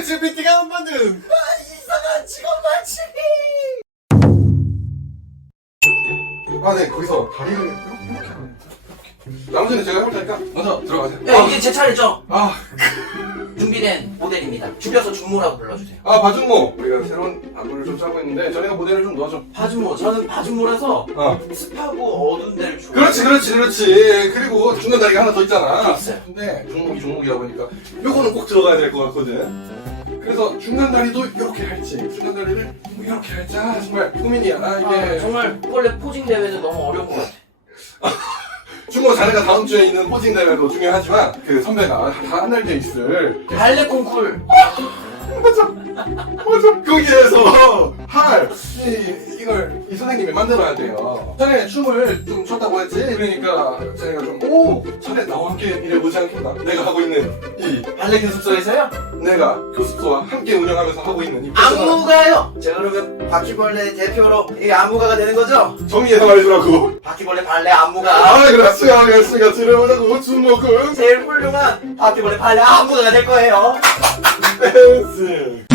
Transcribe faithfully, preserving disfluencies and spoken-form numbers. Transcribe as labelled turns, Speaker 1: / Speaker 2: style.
Speaker 1: 지피티가 만든
Speaker 2: 이상한 직업 맞추기.
Speaker 1: 아, 네, 거기서 다리를 이렇게 하면 나머지는 제가 해볼 테니까 먼저 들어가세요.
Speaker 2: 네, 이제 제 차례죠.
Speaker 1: 아,
Speaker 2: 준비된 모델입니다. 줄여서 준모라고 불러주세요.
Speaker 1: 아, 바준모. 우리가 새로운 안무를 좀 짜고 있는데 전에가 모델을 좀 넣어줘.
Speaker 2: 바준모, 저는 바준모라서
Speaker 1: 어.
Speaker 2: 습하고 어두운 데를 좋아해요.
Speaker 1: 그렇지, 그렇지, 그렇지. 그리고 중간 다리가 하나 더 있잖아.
Speaker 2: 있어요.
Speaker 1: 근데 종목이 종목이다 보니까 요거는 꼭 들어가야 될 것 같거든. 그래서 중간 다리도 이렇게 할지, 중간 다리를 이렇게 할지. 아, 정말 고민이야. 아, 이게
Speaker 2: 아, 정말 원래 포징 대회는 너무 어려운 것 같아.
Speaker 1: 중국 자네가 다음 주에 있는 포징 대회도 중요하지만 그 선배가 다 한 달 돼 있을
Speaker 2: 발레 콩쿨.
Speaker 1: 맞아 맞아 거기에서 할 이, 이걸 이 선생님이 만들어야 돼요. 자네 춤을 좀 췄다고 했지. 그러니까 자네가 좀오 자네 나와 함께 일해보지 않겠나. 내가 하고 있는 이
Speaker 2: 발레 교습소에서요?
Speaker 1: 내가 교습소와 함께 운영하면서 하고 있는 이 패션을
Speaker 2: 안무가요. 제가 그러면 바퀴벌레 대표로 이 안무가가 되는 거죠?
Speaker 1: 정리해서 말해주라고.
Speaker 2: 바퀴벌레 발레 안무가.
Speaker 1: 아 그렇습니다 그렇습니다 들어보자고 주먹은
Speaker 2: 제일 훌륭한 바퀴벌레 발레 안무가가 될 거예요.
Speaker 1: 댄스